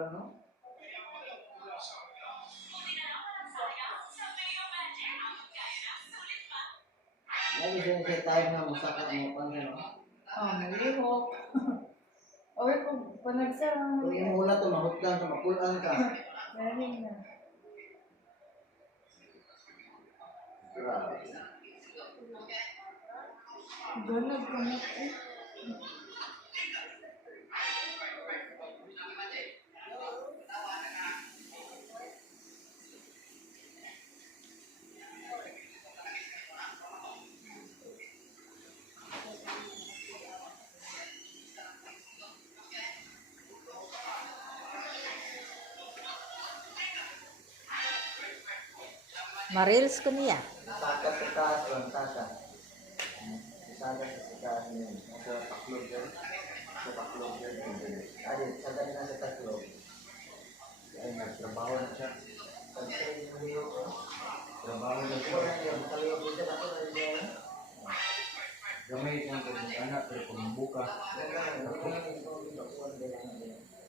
Ano? Lagi siya tayo nga masakit mo pang ano. Nalihok. Or kung nagsarang Kung yung muna to, mahutdan ka, mapulaan ka. Dahil na. Grabe. Ganag kamot eh. Marils ko niya. Saka sa taas lang, saka. Saka sa taas niya. Sa paklog yun. Sa paklog yun. Ay, saka na sa paklog. Ay, nagtrabaho na siya. Pag-train mo yun. Trabaho na siya. Kaliyo ko siya ako na yun. Gamay siyang anak pero kung buka. Wala na, wala na.